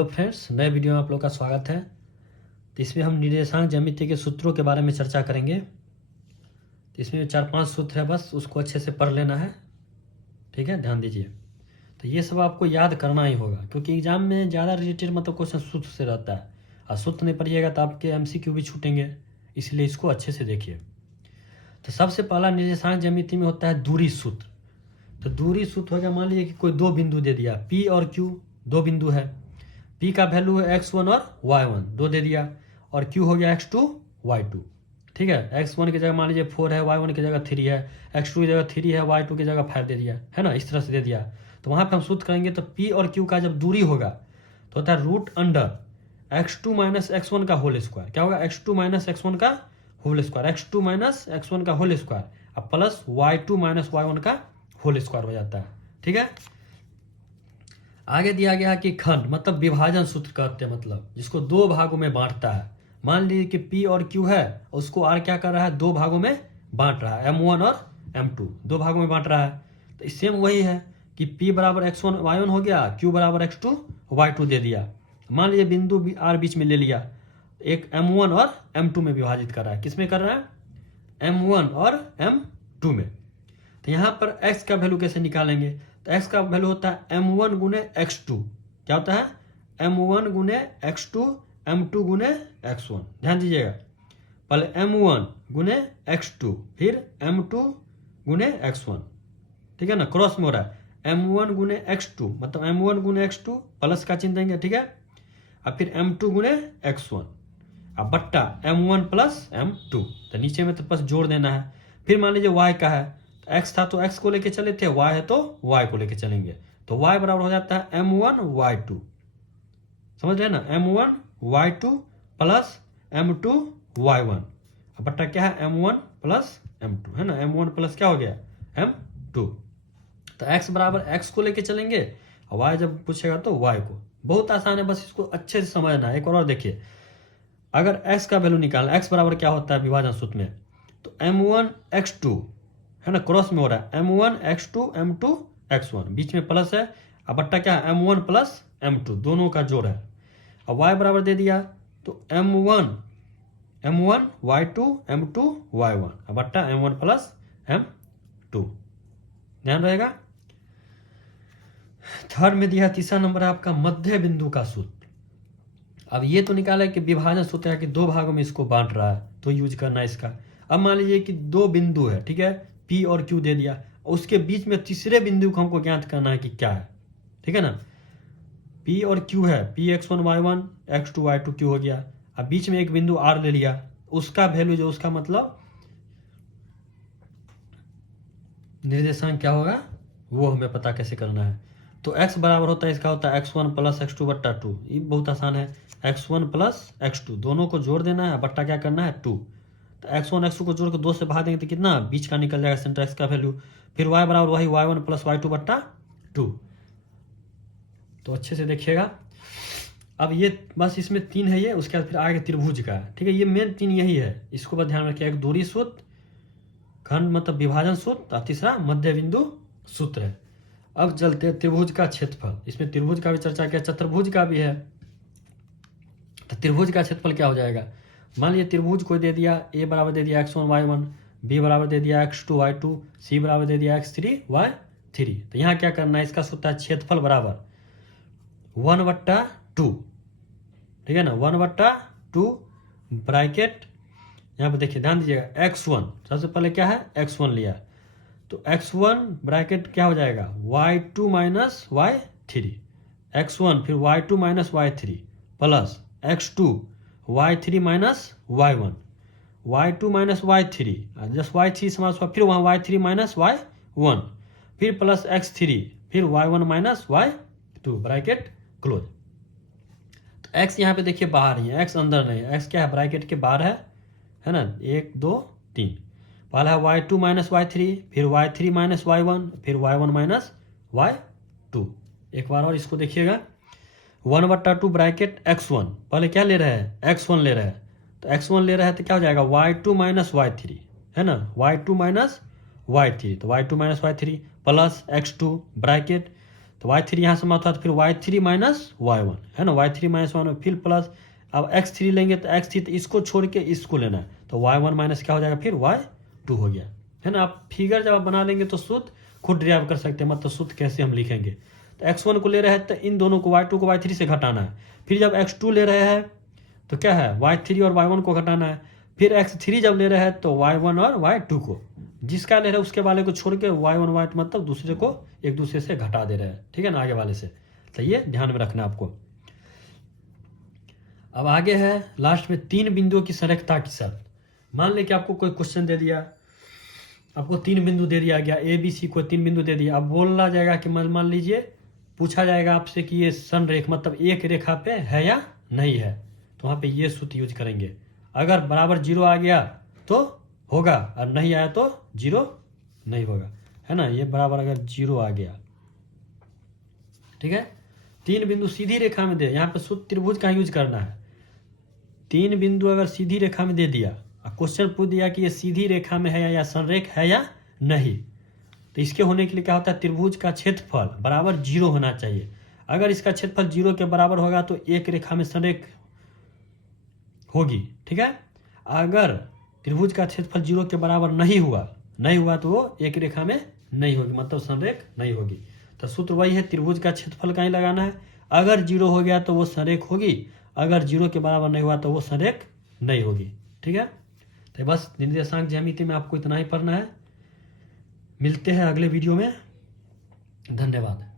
Hello friends, नए video में आप लोग का स्वागत है। तो इसमें हम निर्देशांक ज्यामिति के सूत्रों के बारे में चर्चा करेंगे। तो इसमें 4-5 सूत्र है, बस उसको अच्छे से पढ़ लेना है। ठीक है, ध्यान दीजिए। तो ये सब आपको याद करना ही होगा, क्योंकि एग्जाम में ज़्यादा रिलेटेड मतलब क्वेश्चन सूत्र से रहता है, और सूत्र नहीं पढ़िएगा तो आपके MCQ भी छूटेंगे, इसलिए इसको अच्छे से देखिए। तो सबसे पहला निर्देशांक ज्यामिति में होता है दूरी सूत्र। तो दूरी सूत्र हो गया, मान लीजिए कि कोई दो बिंदु दे दिया, P और Q दो बिंदु है। P का वैल्यू है x1 और y1 दो दे दिया, और Q हो गया x2 y2। ठीक है, x1 की जगह मान लीजिए 4 है, y1 की जगह 3 है, x2 की जगह 3 है, y2 की जगह 5 दे दिया है ना, इस तरह से दे दिया। तो वहाँ पे हम सूत्र करेंगे तो P और Q का जब दूरी होगा तो होता है root under x2 minus x1 का होल स्क्वायर। क्या होगा, x2 माइनस x1 का whole square, x2 minus x1 का होल स्क्वायर अब प्लस y2 माइनस y1 का होल स्क्वायर हो जाता है। ठीक है, आगे दिया गया है कि खंड मतलब विभाजन सूत्र कहते हैं, मतलब जिसको दो भागों में बांटता है। मान लीजिए कि P और Q है, उसको R क्या कर रहा है, दो भागों में बांट रहा है, M1 और M2 दो भागों में बांट रहा है। तो सेम वही है कि P बराबर x1 y1 हो गया, Q बराबर x2 y2 दे दिया। मान लीजिए बिंदु R बीच में ले लिया, एक M1 और M2 में विभाजित कर रहा है। किस में कर रहा है, M1 और M2 में। तो यहाँ पर x का वैल्यू कैसे निकालेंगे, तो x का वैल्यू होता है m1 गुने x2। क्या होता है, m1 गुने x2, m2 गुने x1। ध्यान दीजिएगा, पहले m1 गुने x2 फिर m2 गुने x1। ठीक है ना, क्रॉस में हो रहा है m1 गुने x2, मतलब m1 गुने x2 प्लस का चिन्ह देंगे। ठीक है, अब फिर m2 गुने x1 अब बट्टा m1 प्लस m2। तो नीचे में तो बस जोड़ देना है। फिर मान लीजिए y का है, x था तो x को लेके चले थे, y है तो y को लेके चलेंगे। तो y बराबर हो जाता है m1 y2। समझ रहे ना, m1 y2 plus m2 y1 बट्टा क्या है m1 प्लस m2 है ना, m1 प्लस क्या हो गया m2। तो x बराबर x को लेके चलेंगे, और y जब पूछेगा तो y को। बहुत आसान है, बस इसको अच्छे से समझना है। एक और देखिए, अगर x का वैल्यू निकालना, x बराबर क्या होता है विभाजन सूत्र में, तो m1 x2 है ना, क्रॉस में हो रहा है m1 x2 m2 x1 बीच में प्लस है, अब बट्टा क्या है m1 प्लस m2 दोनों का जोड़ है। अब y बराबर दे दिया तो m1 y2 m2 y1 अब बट्टा m1 प्लस m2। ध्यान रहेगा। थर्ड में दिया तीसरा नंबर है आपका मध्य बिंदु का सूत्र। अब ये तो निकाला है कि विभाजन सूत्र है कि दो भागों में इसको बांट रहा है, तो यूज करना है इसका। अब मान लीजिए कि दो बिंदु है, ठीक है, P और Q दे दिया, उसके बीच में तीसरे बिंदु को हमको ज्ञात करना है कि क्या है। ठीक है ना, P और Q है, P x1 y1 x2 y2 Q हो गया। अब बीच में एक बिंदु R ले लिया, उसका वैल्यू जो उसका मतलब निर्देशांक क्या होगा वो हमें पता कैसे करना है। तो x बराबर होता है, इसका होता है x1 प्लस x2 बट्टा 2। ये बहुत आसान है, x1 प्लस x2 दोनों को जोड़ देना है, बट्टा क्या करना है 2। तो x1 x2 को जोड़ के 2 से भाग देंगे तो कितना बीच का निकल जाएगा सेंटर x का वैल्यू। फिर y बराबर वही y1 प्लस y2 बट्टा 2। तो अच्छे से देखिएगा। अब ये बस इसमें 3 है ये, उसके बाद फिर आगे त्रिभुज का है। ठीक है, ये मेन 3 यही है, इसको बस ध्यान रखिए। एक दूरी सूत्र, खंड मतलब विभाजन सूत्र, और तीसरा मध्य बिंदु सूत्र है। अब चलते हैं त्रिभुज का क्षेत्रफल। इसमें त्रिभुज का भी चर्चा किया, चतुर्भुज का भी है। तो त्रिभुज का क्षेत्रफल क्या हो जाएगा, मान लीजिए त्रिभुज को दे दिया, a बराबर दे दिया x1 y1, b बराबर दे दिया x2 y2, c बराबर दे दिया x3 y3। तो यहाँ क्या करना है, इसका सूत्र है क्षेत्रफल बराबर 1/2। ठीक है ना, 1/2 ब्रैकेट। यहाँ पर देखिए ध्यान दीजिएगा, x1 सबसे पहले क्या है x1 लिया, तो x1 ब्रैकेट क्या हो जाएगा y2 माइनस y3, x1 फिर y2 minus y3 plus x2 y3 minus y1, y2 minus y3 just y3 समास हुआ, फिर वहाँ y3 माइनस y1 फिर प्लस x3 फिर y1 minus y2 bracket close. तो x यहाँ पे देखिए बाहर ही है, x अंदर नहीं है, x क्या है ब्रैकेट के बाहर है ना। 1 2 3, पहला है y2 माइनस y3 फिर y3 माइनस y1 फिर y1 माइनस y2। एक बार और इसको देखिएगा, 1/2 ब्रैकेट x1, पहले क्या ले रहे हैं x1 ले रहे हैं, तो x1 ले रहे हैं तो क्या हो जाएगा y2 माइनस y3 है ना, y2 माइनस y3, तो y2 minus y3 plus x2 bracket, तो y3 यहाँ समाप्त हुआ तो फिर y3 माइनस y1 है ना, y3 माइनस y1 फिर प्लस, अब x3 लेंगे तो x3 तो इसको छोड़ के इसको लेना है, तो y1 माइनस क्या हो जाएगा फिर y2 हो गया, है ना। आप फिगर जब आप बना लेंगे तो सूत्र खुद ड्राइव कर सकते हैं, मतलब सूत्र कैसे हम लिखेंगे। तो x1 को ले रहे हैं तो इन दोनों को y2 को y3 से घटाना है, फिर जब x2 ले रहे हैं तो क्या है y3 और y1 को घटाना है, फिर x3 जब ले रहे हैं तो y1 और y2 को, जिसका ले रहे हैं उसके वाले को छोड़ के y1 y2 मतलब दूसरे को एक दूसरे से घटा दे रहे हैं, ठीक है ना, आगे वाले से। तो ये ध्यान में रखना आपको। अब आगे है लास्ट में 3 बिंदुओं की संरेखता की शर्त। मान ले कि आपको कोई क्वेश्चन दे दिया, आपको 3 बिंदु दे दिया गया, ए बी सी को 3 बिंदु दे दिया। अब बोलना जाएगा कि मान लीजिए पूछा जाएगा आपसे कि ये संरेख मतलब एक रेखा पे है या नहीं है, तो वहाँ पे ये सूत्र यूज करेंगे। अगर बराबर 0 आ गया तो होगा और नहीं आया तो 0 नहीं होगा, है ना। ये बराबर अगर 0 आ गया, ठीक है, 3 बिंदु सीधी रेखा में दे, यहाँ पे सूत्र त्रिभुज का यूज करना है। 3 बिंदु अगर सीधी रेखा में दे दिया, क्वेश्चन पूछ दिया कि ये सीधी रेखा में है या संरेख है या नहीं, तो इसके होने के लिए क्या होता है, त्रिभुज का क्षेत्रफल बराबर 0 होना चाहिए। अगर इसका क्षेत्रफल 0 के बराबर होगा तो एक रेखा में संरेख होगी, ठीक है। अगर त्रिभुज का क्षेत्रफल 0 के बराबर नहीं हुआ तो वो एक रेखा में नहीं होगी, मतलब संरेख नहीं होगी। तो सूत्र वही है, त्रिभुज का क्षेत्रफल कहीं लगाना है, अगर 0 हो गया तो वो संरेख होगी, अगर 0 के बराबर नहीं हुआ तो वो संरेख नहीं होगी, ठीक है। तो बस निर्देशांक ज्यामिति में आपको इतना ही पढ़ना है। मिलते हैं अगले वीडियो में, धन्यवाद।